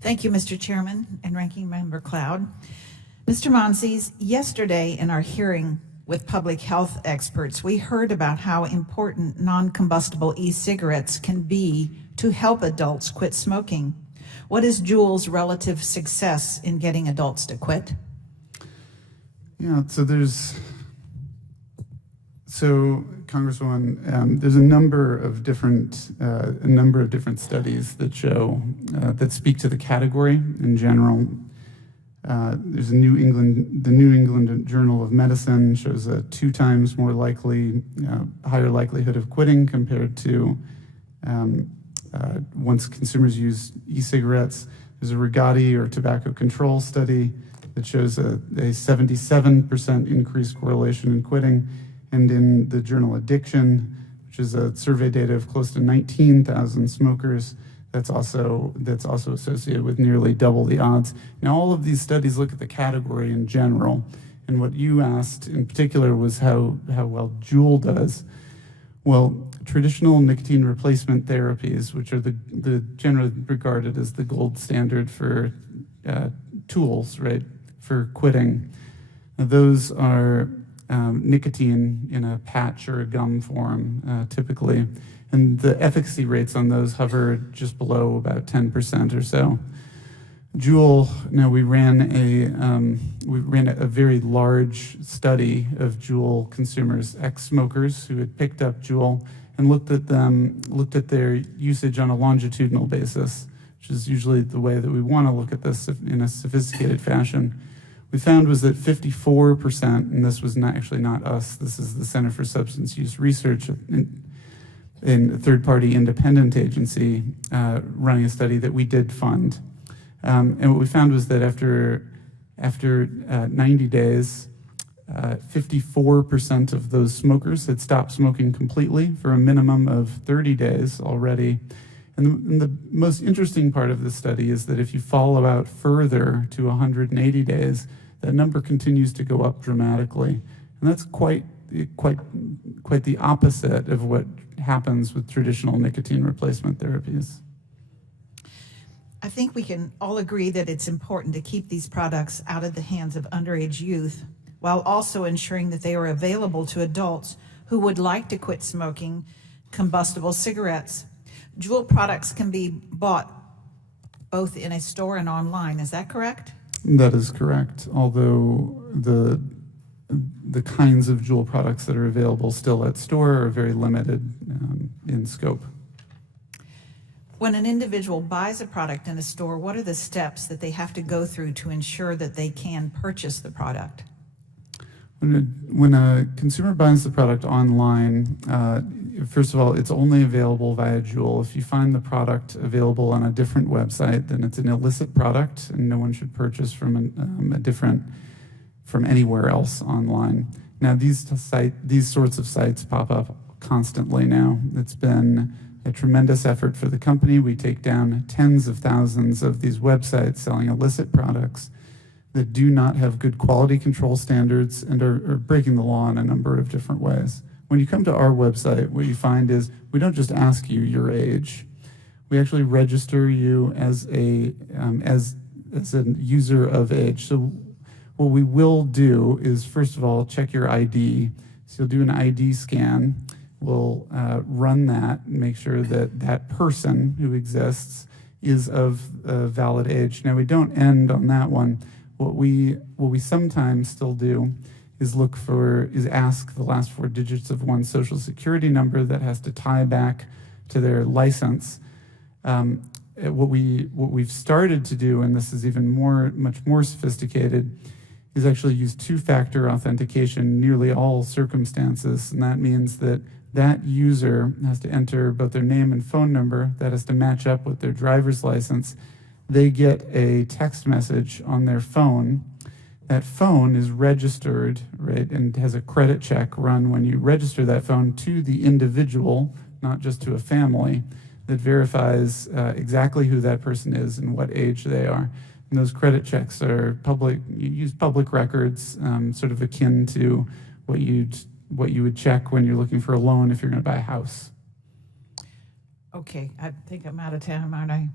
Thank you, Mr. Chairman and Ranking Member Cloud. Mr. Monsees, yesterday in our hearing with public health experts, we heard about how important non-combustible e-cigarettes can be to help adults quit smoking. What is JUUL's relative success in getting adults to quit? Yeah, Congresswoman, there's a number of different studies that show that speak to the category in general. There's the New England Journal of Medicine shows a 2 times more higher likelihood of quitting compared to once consumers use e-cigarettes. There's a Rigotti or tobacco control study that shows a 77% increased correlation in quitting. And in the journal Addiction, which is a survey data of close to 19,000 smokers, that's also associated with nearly double the odds. Now, all of these studies look at the category in general, and what you asked in particular was how well JUUL does. Well, traditional nicotine replacement therapies, which are the generally regarded as the gold standard for tools, right, for quitting, those are nicotine in a patch or a gum form, typically. And the efficacy rates on those hover just below about 10% or so. JUUL, now we ran a very large study of JUUL consumers, ex-smokers who had picked up JUUL, and looked at their usage on a longitudinal basis, which is usually the way that we want to look at this in a sophisticated fashion. We found was that 54%, and this was not us, this is the Center for Substance Use Research in a third-party independent agency running a study that we did fund. And what we found was that after 90 days, 54% of those smokers had stopped smoking completely for a minimum of 30 days already. And the most interesting part of this study is that if you follow out further to 180 days, that number continues to go up dramatically. And that's quite the opposite of what happens with traditional nicotine replacement therapies. I think we can all agree that it's important to keep these products out of the hands of underage youth, while also ensuring that they are available to adults who would like to quit smoking combustible cigarettes. JUUL products can be bought both in a store and online, is that correct? That is correct, although the kinds of JUUL products that are available still at store are very limited in scope. When an individual buys a product in a store, what are the steps that they have to go through to ensure that they can purchase the product? When a consumer buys the product online, first of all, it's only available via JUUL. If you find the product available on a different website, then it's an illicit product, and no one should purchase from from anywhere else online. Now, these sorts of sites pop up constantly now. It's been a tremendous effort for the company. We take down tens of thousands of these websites selling illicit products that do not have good quality control standards and are breaking the law in a number of different ways. When you come to our website, what you find is we don't just ask you your age. We actually register you as a user of age. So what we will do is, first of all, check your ID. So you'll do an ID scan. We'll run that and make sure that that person who exists is of valid age. Now, we don't end on that one. What we sometimes still do is ask the last 4 digits of one's social security number that has to tie back to their license. What we've started to do, and this is even much more sophisticated, is actually use 2-factor authentication in nearly all circumstances, and that means that that user has to enter both their name and phone number. That has to match up with their driver's license. They get a text message on their phone. That phone is registered, right, and has a credit check run when you register that phone to the individual, not just to a family, that verifies exactly who that person is and what age they are. And those credit checks are public. You use public records, sort of akin to what you would check when you're looking for a loan if you're going to buy a house. Okay, I think I'm out of time, aren't I?